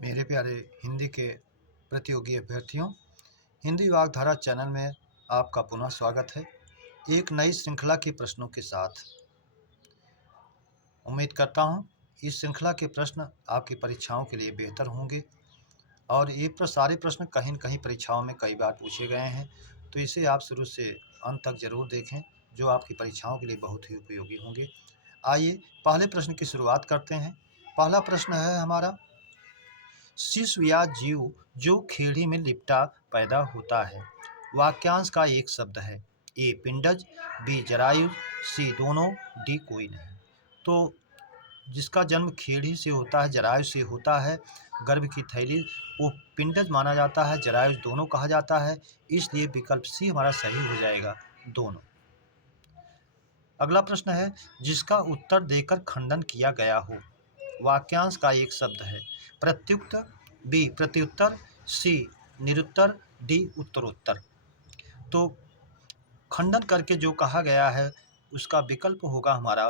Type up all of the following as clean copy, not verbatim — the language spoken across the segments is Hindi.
मेरे प्यारे हिंदी के प्रतियोगी अभ्यर्थियों, हिंदी वाग्धारा चैनल में आपका पुनः स्वागत है। एक नई श्रृंखला के प्रश्नों के साथ उम्मीद करता हूँ इस श्रृंखला के प्रश्न आपकी परीक्षाओं के लिए बेहतर होंगे और ये सारे प्रश्न कहीं न कहीं परीक्षाओं में कई बार पूछे गए हैं, तो इसे आप शुरू से अंत तक ज़रूर देखें, जो आपकी परीक्षाओं के लिए बहुत ही उपयोगी होंगे। आइए पहले प्रश्न की शुरुआत करते हैं। पहला प्रश्न है हमारा, शिशु या जीव जो खेड़ी में लिपटा पैदा होता है, वाक्यांश का एक शब्द है। ए पिंडज, बी जरायुज, सी दोनों, डी कोई नहीं। तो जिसका जन्म खेड़ी से होता है, जरायुज से होता है, गर्भ की थैली, वो पिंडज माना जाता है, जरायुज दोनों कहा जाता है, इसलिए विकल्प सी हमारा सही हो जाएगा, दोनों। अगला प्रश्न है, जिसका उत्तर देकर खंडन किया गया हो, वाक्यांश का एक शब्द है। प्रत्युक्त, बी प्रत्युत्तर, सी निरुत्तर, डी उत्तरोत्तर। तो खंडन करके जो कहा गया है उसका विकल्प होगा हमारा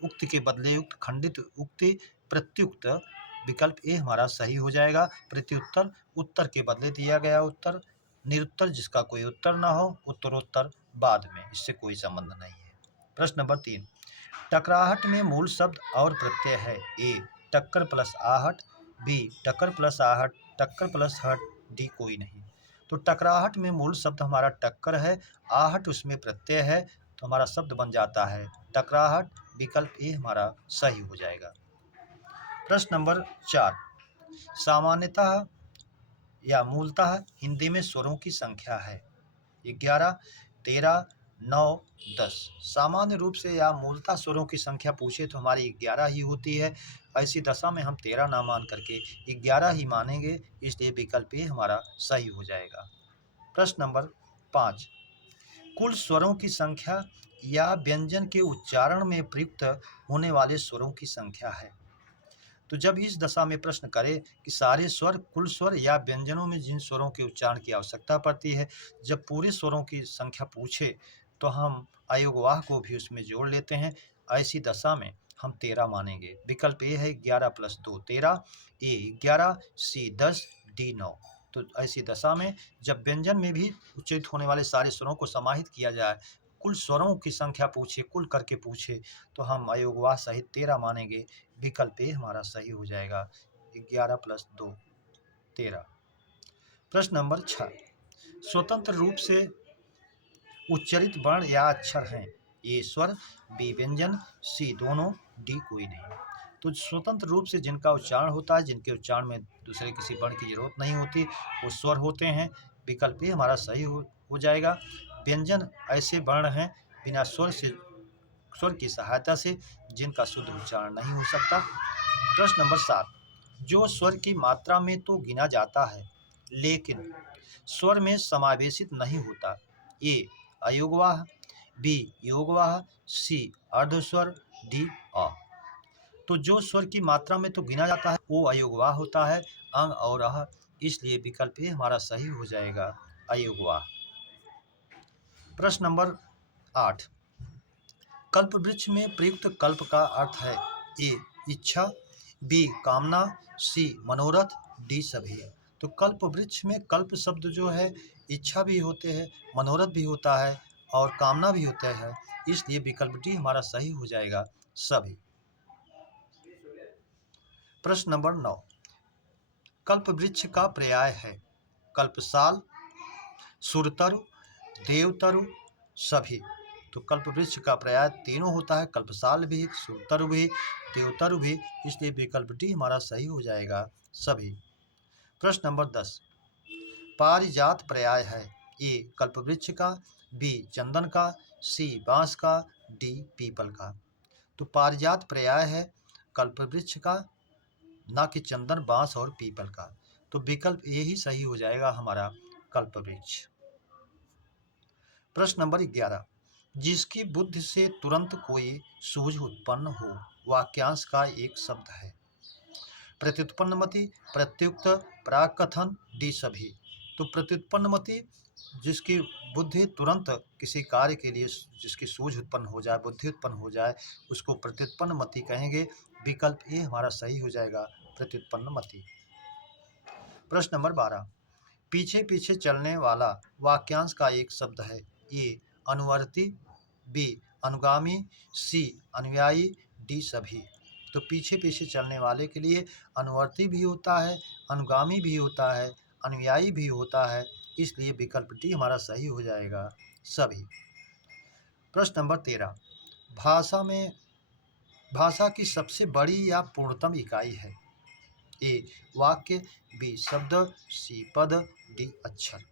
उक्त के बदले उक्त, खंडित उक्ति, प्रत्युक्त। विकल्प ए हमारा सही हो जाएगा। प्रत्युत्तर, उत्तर के बदले दिया गया उत्तर। निरुत्तर, जिसका कोई उत्तर ना हो। उत्तरोत्तर, बाद में, इससे कोई संबंध नहीं है। प्रश्न नंबर 3, टकराहट में मूल शब्द और प्रत्यय है। ए टक्कर प्लस आहट, बी टक्कर प्लस आहट, टक्कर प्लस हट, डी कोई नहीं। तो टकराहट में मूल शब्द हमारा टक्कर है, आहट उसमें प्रत्यय है, तो हमारा शब्द बन जाता है टकराहट। विकल्प ए हमारा सही हो जाएगा। प्रश्न नंबर 4, सामान्यतः या मूलतः हिंदी में स्वरों की संख्या है 11, 13, 9, 10। सामान्य रूप से या मूलतः स्वरों की संख्या पूछे तो हमारी 11 ही होती है। ऐसी दशा में हम 13 ना मान करके 11 ही मानेंगे, इसलिए विकल्प ए हमारा सही हो जाएगा। प्रश्न नंबर 5, कुल स्वरों की संख्या या व्यंजन के उच्चारण में प्रयुक्त होने वाले स्वरों की संख्या है। तो जब इस दशा में प्रश्न करें कि सारे स्वर, कुल स्वर या व्यंजनों में जिन स्वरों के उच्चारण की आवश्यकता पड़ती है, जब पूरे स्वरों की संख्या पूछे तो हम अयोगवाह को भी उसमें जोड़ लेते हैं। ऐसी दशा में हम 13 मानेंगे। विकल्प ए है 11 प्लस 2 13, ए 11, सी 10, डी 9। तो ऐसी दशा में जब व्यंजन में भी उच्चारित होने वाले सारे स्वरों को समाहित किया जाए, कुल स्वरों की संख्या पूछे, कुल करके पूछे, तो हम अयोगवाह सहित 13 मानेंगे। विकल्प ए हमारा सही हो जाएगा, 11 प्लस 2 13। प्रश्न नंबर 6, स्वतंत्र रूप से उच्चरित वर्ण या अक्षर हैं। ए स्वर, बी व्यंजन, सी दोनों, डी कोई नहीं। तो स्वतंत्र रूप से जिनका उच्चारण होता है, जिनके उच्चारण में दूसरे किसी वर्ण की जरूरत नहीं होती, वो स्वर होते हैं। विकल्प ए हमारा सही हो जाएगा। व्यंजन ऐसे वर्ण हैं बिना स्वर की सहायता से जिनका शुद्ध उच्चारण नहीं हो सकता। प्रश्न नंबर 7, जो स्वर की मात्रा में तो गिना जाता है लेकिन स्वर में समावेशित नहीं होता। ए अयोगवाह, बी योगवाह, सी अर्धस्वर, डी अ। तो जो स्वर की मात्रा में तो गिना जाता है वो अयोगवाह होता है, अंग और अह, इसलिए विकल्प ए हमारा सही हो जाएगा, अयोगवाह। प्रश्न नंबर 8, कल्प वृक्ष में प्रयुक्त कल्प का अर्थ है। ए इच्छा, बी कामना, सी मनोरथ, डी सभी। तो कल्प वृक्ष में कल्प शब्द जो है, इच्छा भी होते हैं, मनोरथ भी होता है और कामना भी होता है, इसलिए विकल्प डी हमारा सही हो जाएगा, सभी। प्रश्न नंबर 9, कल्प वृक्ष का पर्याय है कल्पसाल, सुरतरु, देवतरु, सभी। तो कल्प वृक्ष का पर्याय तीनों होता है, कल्पसाल भी, सुरतरु भी, देवतरु भी, इसलिए विकल्प डी हमारा सही हो जाएगा, सभी। प्रश्न नंबर 10, पारिजात पर्याय है। ए कल्पवृक्ष का, बी चंदन का, सी बांस का, डी पीपल का। तो पारिजात पर्याय है कल्पवृक्ष का, ना कि चंदन, बांस और पीपल का। तो विकल्प ए ही सही हो जाएगा हमारा, कल्पवृक्ष। प्रश्न नंबर 11, जिसकी बुद्धि से तुरंत कोई सूझ उत्पन्न हो, वाक्यांश का एक शब्द है। प्रत्युत्पन्नमति, प्रत्युक्त, प्राकथन, डी सभी। तो प्रत्युत्पन्नमति, जिसकी बुद्धि तुरंत किसी कार्य के लिए जिसकी सूझ उत्पन्न हो जाए, बुद्धि उत्पन्न हो जाए, उसको प्रत्युत्पन्नमति कहेंगे। विकल्प ए हमारा सही हो जाएगा, प्रत्युत्पन्न मति। प्रश्न नंबर 12, पीछे पीछे चलने वाला वाक्यांश का एक शब्द है। ए अनुवर्ती, बी अनुगामी, सी अनुयायी, डी सभी। तो पीछे पीछे चलने वाले के लिए अनुवर्ती भी होता है, अनुगामी भी होता है, अनुयायी भी होता है, इसलिए विकल्प डी हमारा सही हो जाएगा, सभी। प्रश्न नंबर 13, भाषा की सबसे बड़ी या पूर्णतम इकाई है। ए वाक्य, बी शब्द, सी पद, डी अक्षर।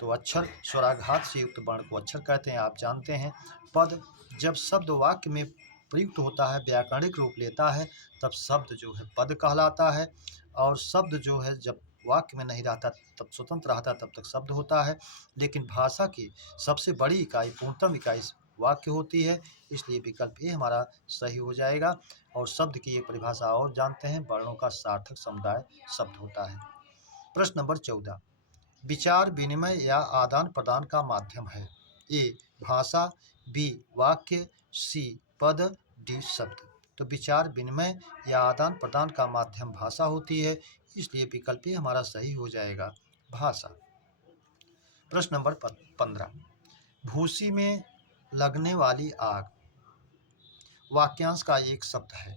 तो अक्षर स्वराघात से युक्त वर्ण को अक्षर कहते हैं, आप जानते हैं। पद, जब शब्द वाक्य में प्रयुक्त होता है, व्याकरणिक रूप लेता है, तब शब्द जो है पद कहलाता है। और शब्द जो है जब वाक्य में नहीं रहता, तब स्वतंत्र रहता, तब तक शब्द होता है। लेकिन भाषा की सबसे बड़ी इकाई, पूर्णतम इकाई वाक्य होती है, इसलिए विकल्प ए हमारा सही हो जाएगा। और शब्द की एक परिभाषा और जानते हैं, वर्णों का सार्थक समुदाय शब्द होता है। प्रश्न नंबर 14, विचार विनिमय या आदान प्रदान का माध्यम है। ए भाषा, बी वाक्य, सी पद, डी शब्द। तो विचार विनिमय या आदान प्रदान का माध्यम भाषा होती है, इसलिए विकल्प ए हमारा सही हो जाएगा, भाषा। प्रश्न नंबर 15, भूसी में लगने वाली आग वाक्यांश का एक शब्द है।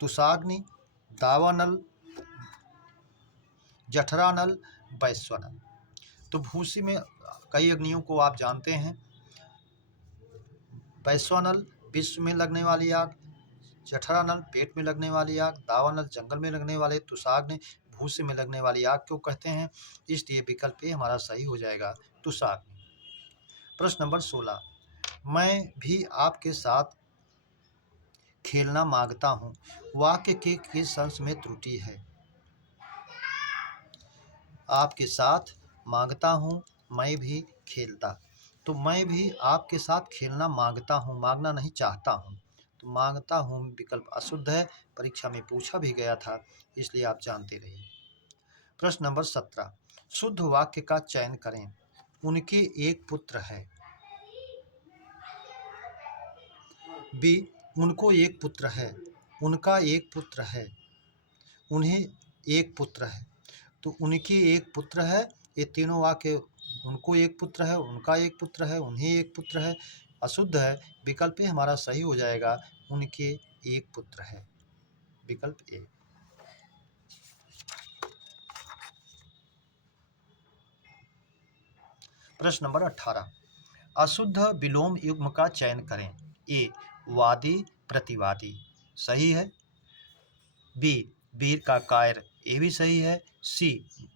तुषाग्नि, दावानल, जठरानल, वैश्वानल। तो भूसी में कई अग्नियों को आप जानते हैं। वैश्वानल विश्व में लगने वाली आग, जठरानल पेट में लगने वाली आग, दावानल जंगल में लगने वाले, तुषाग्नि भूसी में लगने वाली आग को कहते हैं, इसलिए विकल्प ए हमारा सही हो जाएगा, तुषाग्नि। प्रश्न नंबर 16, मैं भी आपके साथ खेलना मांगता हूँ वाक्य के किस अंश में त्रुटि है। आपके साथ मांगता हूँ, मैं भी खेलता। तो मैं भी आपके साथ खेलना मांगता हूँ, मांगना नहीं चाहता हूँ। तो मांगता हूँ विकल्प अशुद्ध है, परीक्षा में पूछा भी गया था, इसलिए आप जानते रहिए। प्रश्न नंबर 17, शुद्ध वाक्य का चयन करें। उनके एक पुत्र है। बी उनको एक पुत्र है, उनका एक पुत्र है, उन्हें एक पुत्र है। तो उनके एक पुत्र है, ये तीनों वाक्य, उनको एक पुत्र है, उनका एक पुत्र है, उन्हें एक पुत्र है, अशुद्ध है, विकल्प ए हमारा सही हो जाएगा, उनके एक पुत्र है, विकल्प ए। प्रश्न नंबर 18, अशुद्ध विलोम युग्म का चयन करें। ए वादी, प्रतिवादी, सही है। बी वीर का कायर, ये भी सही है। सी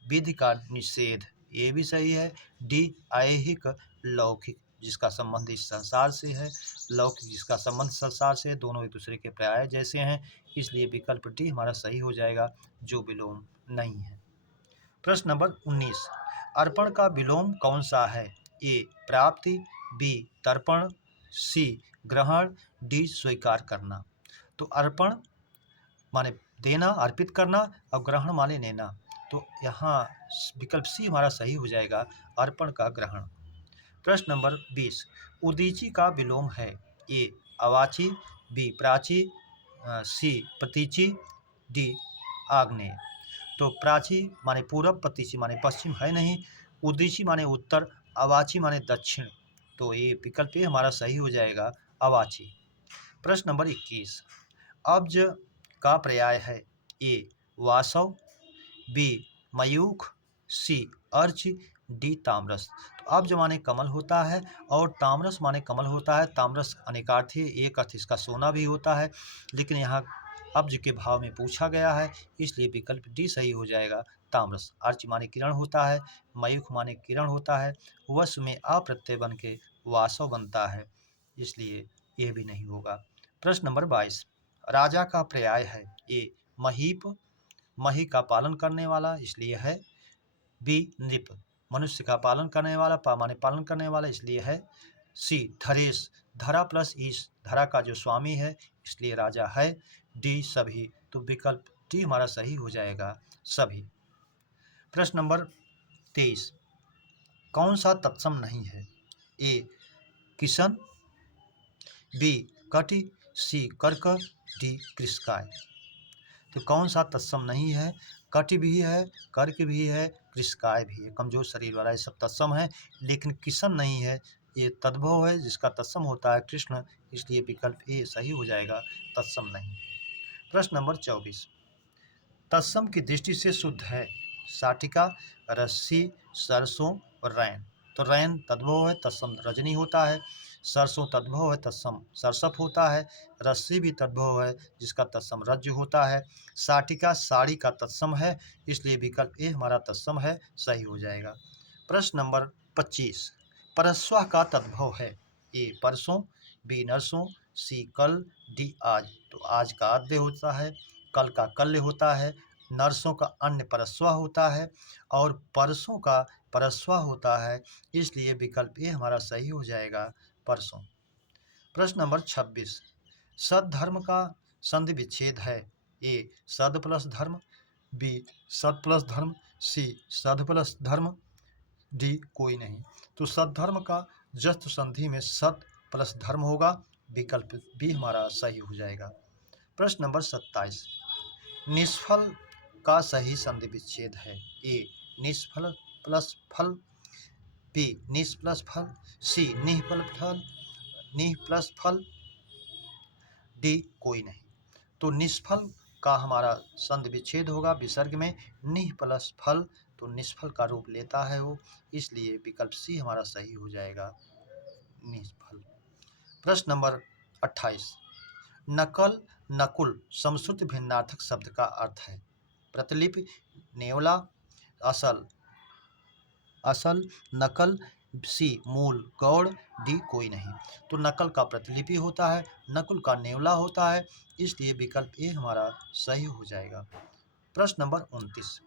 विधि का निषेध, ये भी सही है। डी ऐहिक लौकिक, जिसका संबंध इस संसार से है, लौकिक जिसका संबंध संसार से है, दोनों एक दूसरे के पर्याय जैसे हैं, इसलिए विकल्प डी हमारा सही हो जाएगा, जो विलोम नहीं है। प्रश्न नंबर 19, अर्पण का विलोम कौन सा है। ए प्राप्ति, बी तर्पण, सी ग्रहण, डी स्वीकार करना। तो अर्पण माने देना, अर्पित करना, और ग्रहण माने लेना। तो यहाँ विकल्प सी हमारा सही हो जाएगा, अर्पण का ग्रहण। प्रश्न नंबर 20, उदीची का विलोम है। ए अवाची, बी प्राची, सी प्रतीची, डी आग्नेय। तो प्राची माने पूरब, प्रतीची माने पश्चिम है नहीं, उदीची माने उत्तर, अवाची माने दक्षिण। तो ये विकल्प ए हमारा सही हो जाएगा, अवाची। प्रश्न नंबर 21, अब्ज का पर्याय है। ए वासव, बी मयूख, सी अर्च, डी ताम्रस। तो अब्ज माने कमल होता है, और ताम्रस माने कमल होता है। ताम्रस अनेकार्थी, एक अर्थ इसका सोना भी होता है, लेकिन यहाँ अब्ज के भाव में पूछा गया है, इसलिए विकल्प डी सही हो जाएगा, ताम्रस। अर्च माने किरण होता है, मयूख माने किरण होता है, वश में अप्रत्यय बन के वासव बनता है, इसलिए यह भी नहीं होगा। प्रश्न नंबर 22, राजा का पर्याय है। ए महीप, मही का पालन करने वाला, इसलिए है। बी नृप, मनुष्य का पालन करने वाला, माने पालन करने वाला, इसलिए है। सी धरेश, धरा प्लस ईश, धरा का जो स्वामी है, इसलिए राजा है। डी सभी। तो विकल्प डी हमारा सही हो जाएगा, सभी। प्रश्न नंबर 23, कौन सा तत्सम नहीं है। ए किशन, बी कटि, सी कर्क, डी कृषकाय। तो कौन सा तत्सम नहीं है? कट भी है, कर्क भी है, कृषकाय भी है। कमजोर शरीर वाला ये सब तत्सम है, लेकिन किशन नहीं है। ये तद्भव है जिसका तत्सम होता है कृष्ण, इसलिए विकल्प ए सही हो जाएगा, तत्सम नहीं। प्रश्न नंबर 24, तत्सम की दृष्टि से शुद्ध है साटिका, रस्सी, सरसों और रैन। तो रैन तद्भव है, तत्सम रजनी होता है। सरसों तद्भव है, तत्सम सरसप होता है। रस्सी भी तद्भव है जिसका तत्सम रज्जु होता है। साटिका साड़ी का तत्सम है, इसलिए विकल्प ए हमारा तत्सम है, सही हो जाएगा। प्रश्न नंबर 25, परस्वा का तद्भव है ए परसों, बी नरसों, सी कल, डी आज। तो आज का आद्य होता है, कल का कल्य होता है, नरसों का अन्य परस्वा होता है और परसों का परस्वा होता है, इसलिए विकल्प ए हमारा सही हो जाएगा, परसों। प्रश्न नंबर 26, सद्धर्म का संधि विच्छेद है ए सद प्लस धर्म, बी सद प्लस धर्म, सी सद प्लस धर्म, डी कोई नहीं। तो सद्धर्म का जस्त संधि में सद प्लस धर्म होगा, विकल्प बी हमारा सही हो जाएगा। प्रश्न नंबर 27, निष्फल का सही संधि विच्छेद है ए निष्फल प्लस फल, बी निष प्लस फल, सी निह प्लस फल, डी कोई नहीं। तो निष्फल का हमारा संधि विच्छेद होगा विसर्ग में, निह प्लस फल, तो निष्फल का रूप लेता है वो, इसलिए विकल्प सी हमारा सही हो जाएगा, निष्फल। प्रश्न नंबर 28, नकल नकुल समश्रुत भिन्नार्थक शब्द का अर्थ है प्रतिलिपि, नेवला, असल, नकल, सी मूल, गौड़, डी कोई नहीं। तो नकल का प्रतिलिपि होता है, नकुल का नेवला होता है, इसलिए विकल्प ए हमारा सही हो जाएगा। प्रश्न नंबर 29,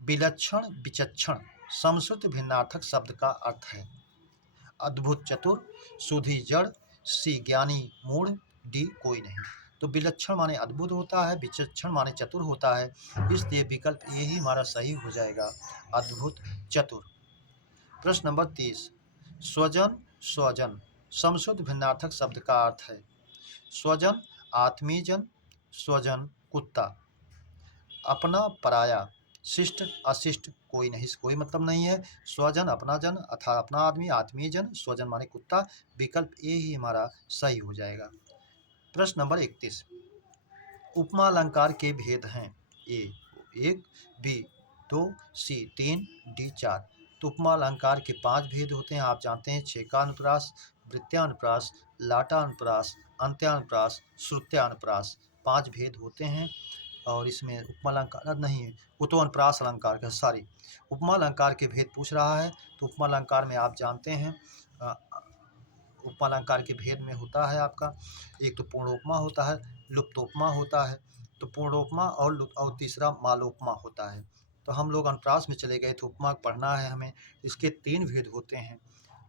विलक्षण विचक्षण समश्रुत भिन्नार्थक शब्द का अर्थ है अद्भुत चतुर, सुधी जड़, सी ज्ञानी मूढ़, डी कोई नहीं। तो विलक्षण माने अद्भुत होता है, विचक्षण माने चतुर होता है, इसलिए विकल्प ए ही हमारा सही हो जाएगा, अद्भुत चतुर। प्रश्न नंबर 30, स्वजन स्वजन समश्रुत भिन्नार्थक शब्द का अर्थ है स्वजन आत्मीयजन, स्वजन कुत्ता, अपना पराया, शिष्ट अशिष्ट कोई नहीं, कोई मतलब नहीं है। स्वजन अपना जन अर्थात अपना आदमी, आत्मीय जन, स्वजन माने कुत्ता, विकल्प ए ही हमारा सही हो जाएगा। प्रश्न नंबर 31, उपमा अलंकार के भेद हैं ए 1, बी 2, सी 3, डी 4। तो उपमा अलंकार के 5 भेद होते हैं, आप जानते हैं, छेकानुप्रास, वृत्त्यानुप्रास, लाटानुप्रास, अंत्यानुप्रास, श्रुत्यानुप्रास, 5 भेद होते हैं। और इसमें उपमा अलंकार नहीं है, वो तो अनुप्रास अलंकार का, सॉरी, उपमा अलंकार के भेद पूछ रहा है। तो उपमा अलंकार में आप जानते हैं, उपमा अलंकार के भेद में होता है आपका, एक तो पूर्णोपमा होता है, लुप्तोपमा होता है, तो पूर्णोपमा और तीसरा मालोपमा होता है। तो हम लोग अनुप्रास में चले गए तो उपमा पढ़ना है हमें, इसके 3 भेद होते हैं,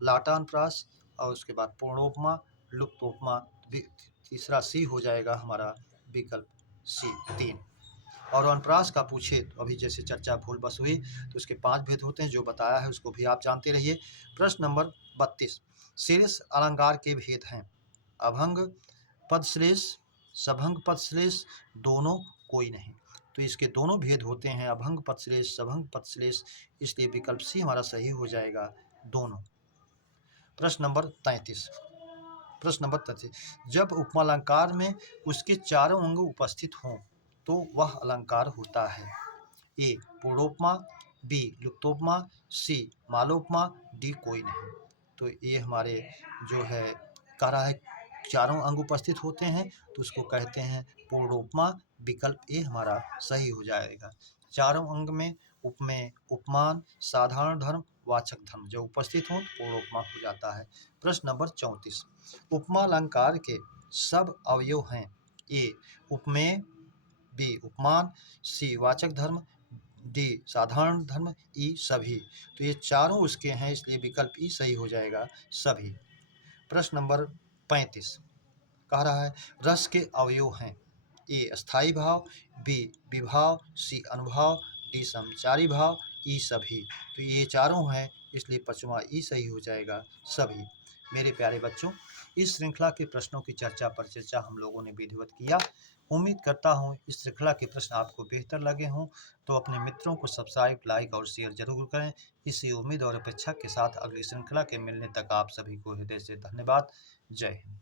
लाटा अनुप्रास और उसके बाद पूर्णोपमा, लुप्तोपमा, तीसरा सी हो जाएगा हमारा विकल्प सी 3। और अनुप्रास का पूछे तो अभी जैसे चर्चा भूल बस हुई, तो उसके 5 भेद होते हैं, जो बताया है उसको भी आप जानते रहिए। प्रश्न नंबर 32, शीर्ष अलंकार के भेद हैं अभंग पद श्लेष, सभंग पद श्लेष, दोनों कोई नहीं। तो इसके दोनों भेद होते हैं अभंग पद श्लेष, सभंग पद श्लेष, इसलिए विकल्प सी हमारा सही हो जाएगा, दोनों। प्रश्न नंबर 33, जब उपमा अलंकार में उसके चारों अंग उपस्थित हों तो वह अलंकार होता है ए पूर्णोपमा, बी लुप्तोपमा, सी मालोपमा, डी कोई नहीं। तो ये हमारे जो है कह रहा है चारों अंग उपस्थित होते हैं तो उसको कहते हैं पूर्णोपमा, विकल्प ए हमारा सही हो जाएगा। चारों अंग में उपमेय, उपमान, साधारण धर्म, वाचक धर्म जो उपस्थित हों तो पूर्णोपमा हो जाता है। प्रश्न नंबर 34, उपमा अलंकार के सब अवयव हैं ए उपमेय, बी उपमान, सी वाचक धर्म, डी साधारण धर्म, ई सभी। तो ये चारों उसके हैं, इसलिए विकल्प ई सही हो जाएगा, सभी। प्रश्न नंबर 35 कह रहा है रस के अवयव हैं ए स्थायी भाव, बी विभाव, सी अनुभाव, डी समचारी भाव, ई सभी। तो ये चारों हैं, इसलिए 5वां ई सही हो जाएगा, सभी। मेरे प्यारे बच्चों, इस श्रृंखला के प्रश्नों की चर्चा पर चर्चा हम लोगों ने विधिवत किया। उम्मीद करता हूँ इस श्रृंखला के प्रश्न आपको बेहतर लगे हों, तो अपने मित्रों को सब्सक्राइब, लाइक और शेयर जरूर करें। इसी उम्मीद और अपेक्षा के साथ अगली श्रृंखला के मिलने तक आप सभी को हृदय से धन्यवाद। जय हिंद।